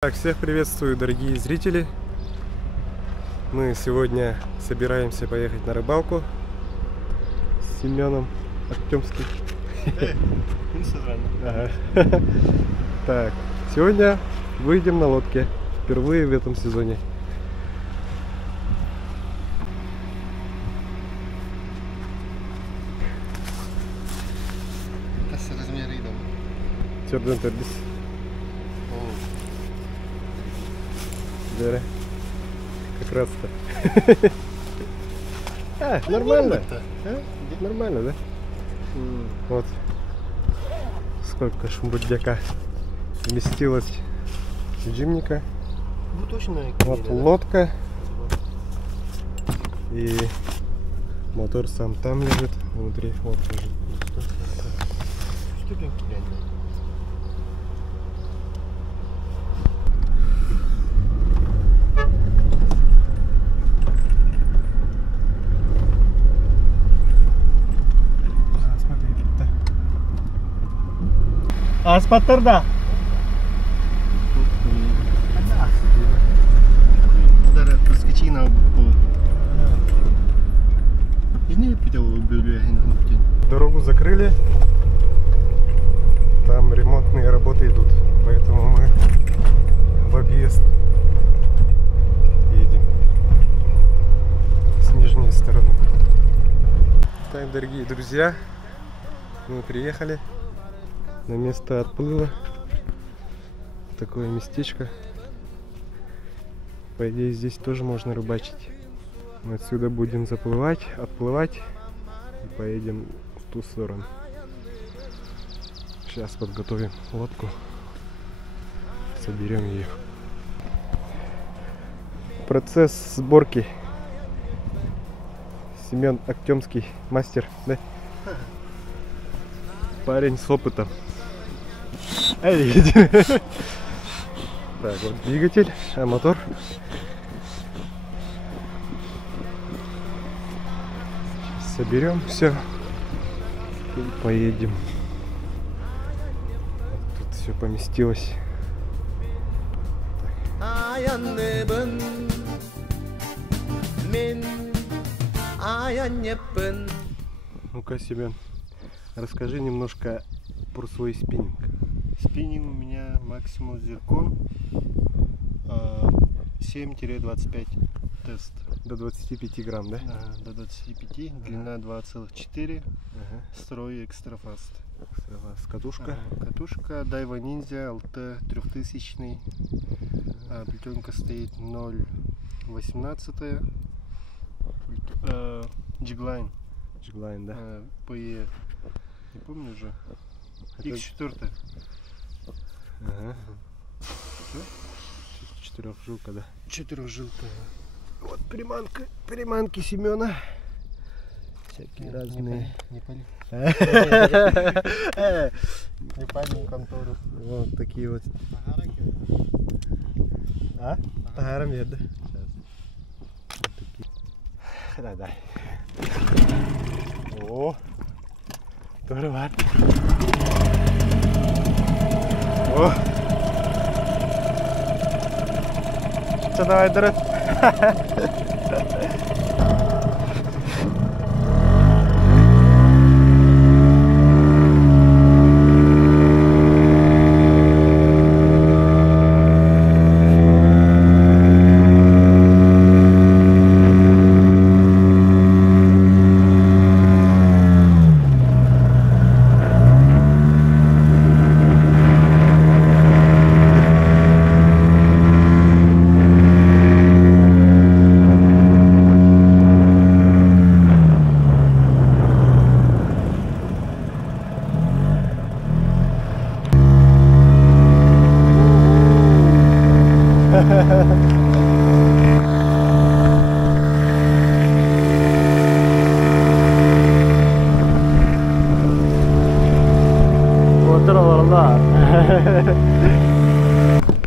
Так, всех приветствую, дорогие зрители. Мы сегодня собираемся поехать на рыбалку с Семеном Актемским. Ага. Так, сегодня выйдем на лодке. Впервые в этом сезоне. Черден тердис. Да, как раз-то. Нормально. Нормально, да? Вот. Сколько шумбудяка вместилось джимника. Вот лодка. И мотор сам там лежит. Внутри вот лежит. Аспатырда. Дорогу закрыли. Там ремонтные работы идут, поэтому мы в объезд едем с нижней стороны. Так, дорогие друзья, мы приехали на место отплыва. Такое местечко. По идее, здесь тоже можно рыбачить. Мы отсюда будем заплывать, отплывать и поедем в ту сторону. Сейчас подготовим лодку, соберем ее. Процесс сборки. Семен Актемский, мастер, да? Парень с опытом. Так, вот двигатель, а мотор. Сейчас соберем все и поедем. Тут все поместилось. Ну-ка, Семен, расскажи немножко про свой спиннинг. Спиннинг у меня Maximus Zircon 7-25 тест. До 25 грамм, да? До 25, длина 2,4, строй экстрафаст. Катушка? Катушка Daiwa Ninja LT 3000, плетенка стоит 0,18, Jigline. Jigline, да? PE, не помню уже, X4. Ага. Четырехжилка, да? Четырехжилка. Вот приманки Семена. Всякие разные. Не пали. Не пали контору. Вот такие вот. А? Тагарам еда. Да. О! Здорово. О! Что, давай, дорог.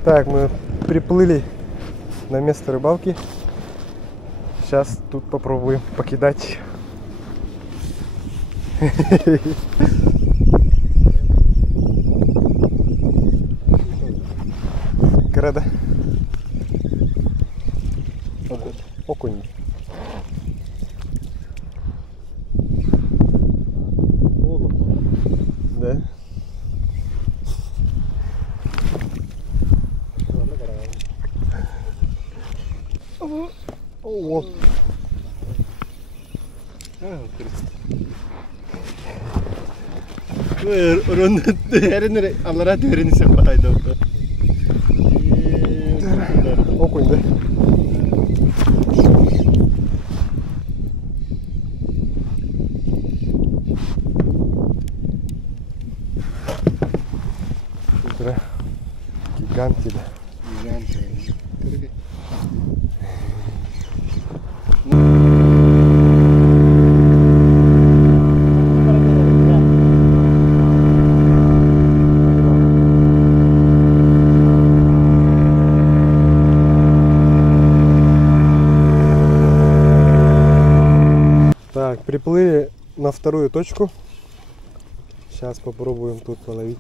Так, мы приплыли на место рыбалки. Сейчас тут попробуем покидать. игра, да? Окунь. Да? О. Окунь, да? Утро. Гиганты, да? Так, приплыли на вторую точку. Сейчас попробуем тут половить.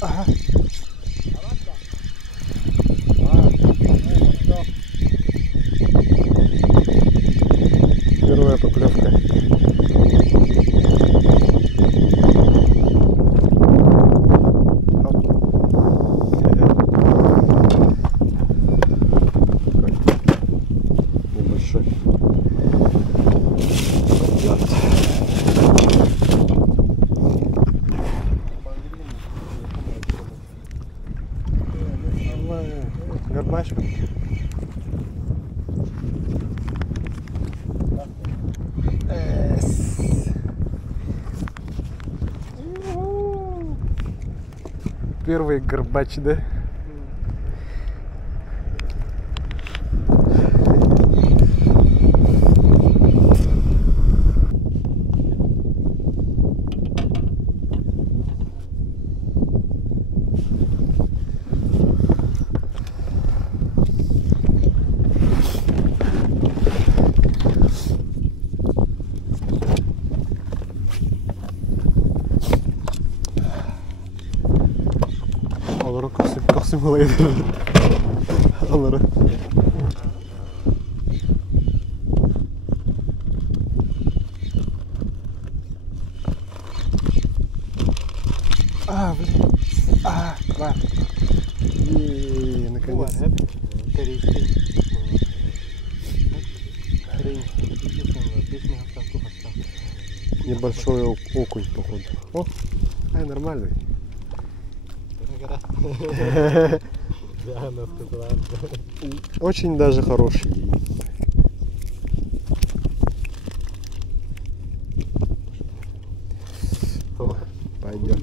Ага. Первая поклевка. Небольшой. Горбачка. Первый горбач, да? Аллара Касым алайды. Аллара. Блин. Класс. Наконец. Небольшой окунь, походу. О, нормальный. Очень даже хороший. Пойдет.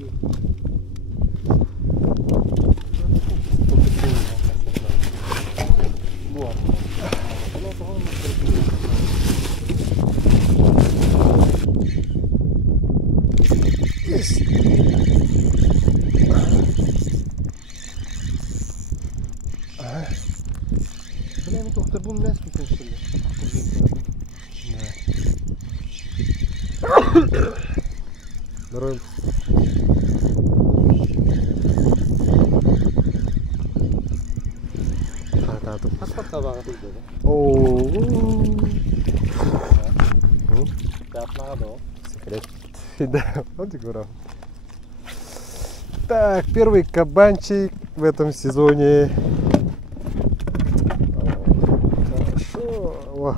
Блин, доктор, бум мясо что ли? Здорово. Секрет. Да, вот и говорю. Так, первый кабанчик в этом сезоне. Хорошо. О.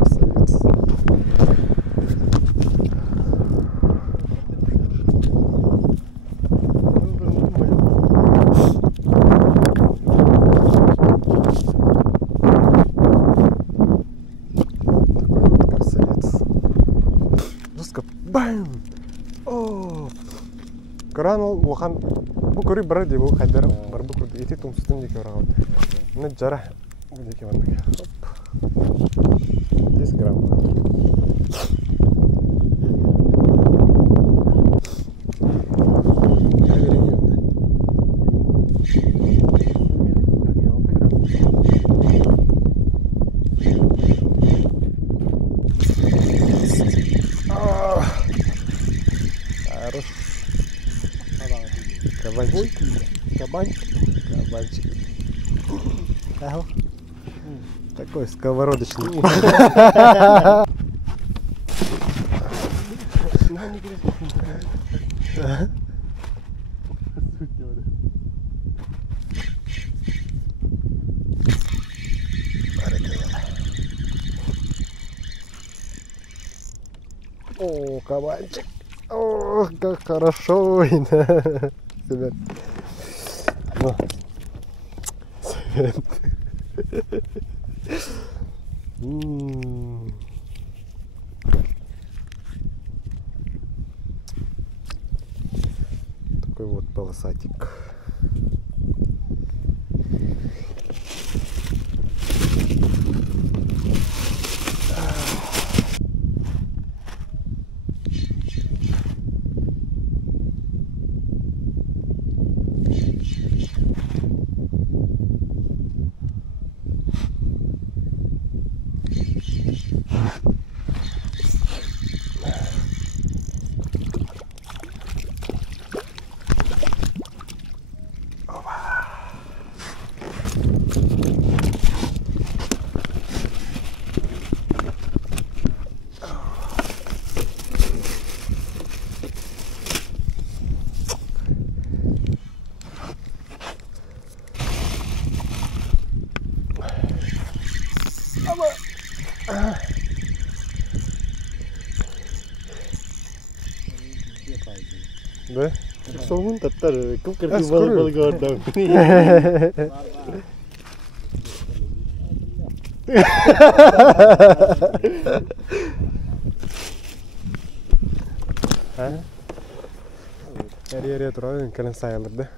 Красавец. Такой вот красавец. Жестко. Бам! О! Коранол Вохан Букури Бради Бу Хайдар Барбуку Ити Тумстун Дикаран. Наджара. Дики вандаг. Оп. 10 грамм. Кабанчик. Кабанчик. Ага. Такой сковородочный. О, кабанчик. О, как хорошо. Семен. Ну. Семен. Такой вот полосатик. Да? Soğumun tatları, kıpkırmızı Eskuru. balık oradan. Her yere oturalım, kalın sayılırdı.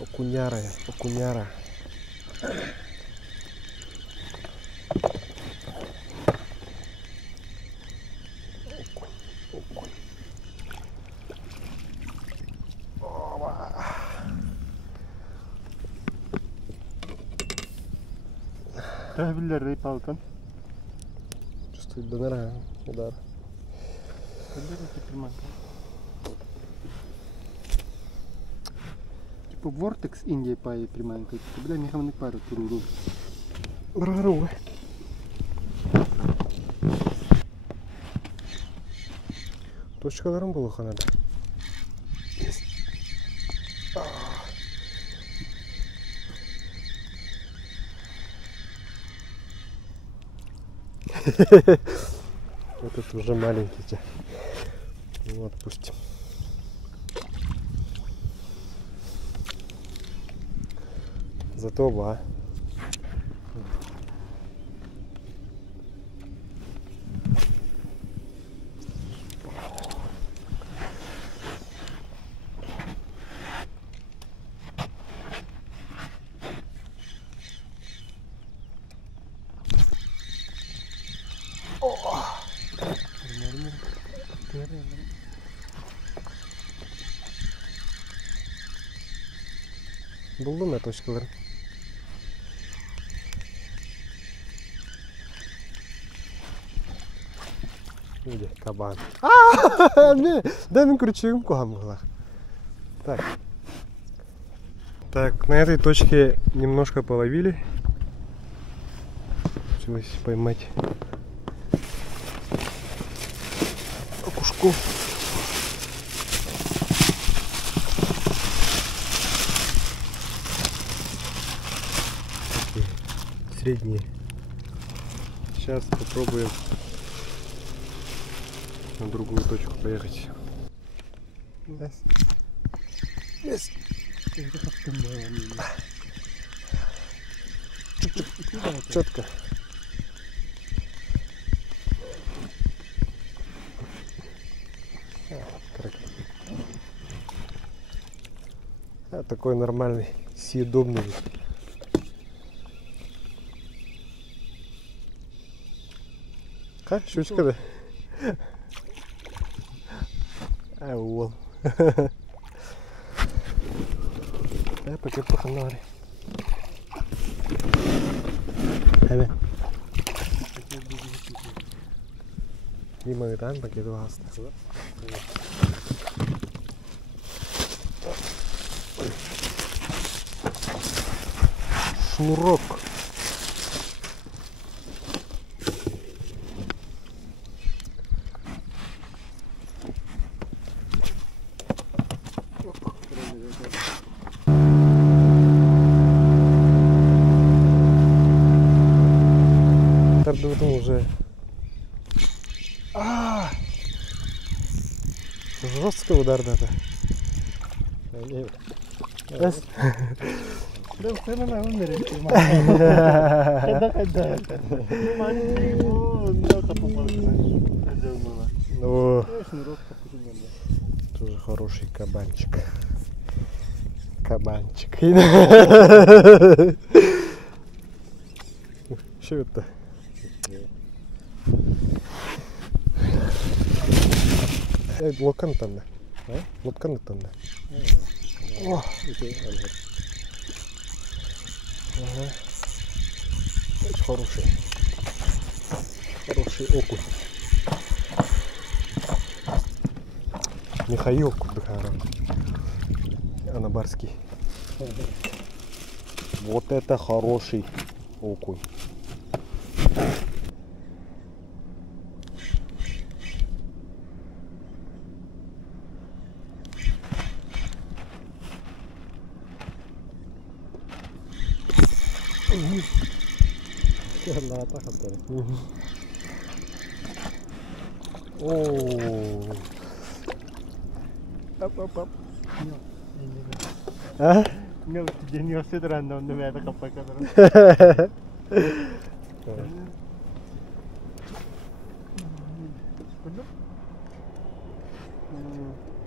Окуняра я, окуняра. Tahviller reyp alkan. Чувствую донора, удар. Типа Vortex Индия пае приманка. Бля, механик пара туруру. Брару. Точкаларым болу ханада. Этот уже маленький. Ну, отпустим. Зато ва. Buldum ya точкаларын. Где кабан? Не, дай мне крючком кухам. Так, на этой точке немножко половили. Получилось поймать окушку. Средние. Сейчас попробуем на другую точку поехать. Yes. Четко. Такой нормальный, съедобный. Щучка, да? Ау. pakai penari. Ada. Gimana tan pakai itu hasta. Шнурок. Тардутун уже. Жесткий удар да. Да все на умере. Когда. О, тоже хороший кабанчик. Кабанчик. Что это? Локан там, да? Локан там, да? О, ага. Хороший окунь. Михаил Кудыхаров. Анабарский. Вот это хороший окунь. О. Ап. А? Нет, тебе не все рано, но я так покажу.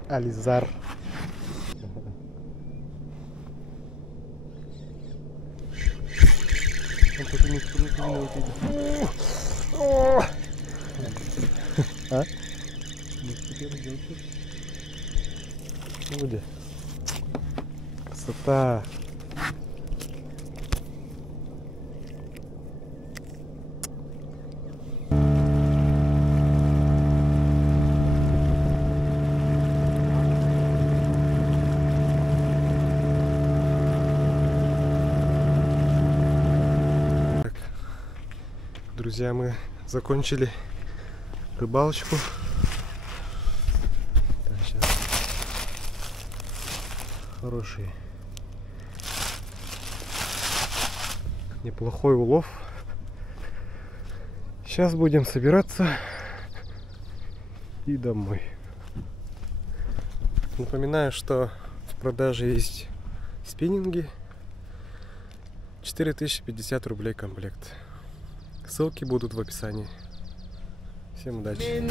Ализар. А? Люди. Красота. Друзья, мы закончили рыбалочку. Так, сейчас. Хороший, неплохой улов. Сейчас будем собираться и домой. Напоминаю, что в продаже есть спиннинги. 4050 рублей комплект. Ссылки будут в описании. Всем удачи!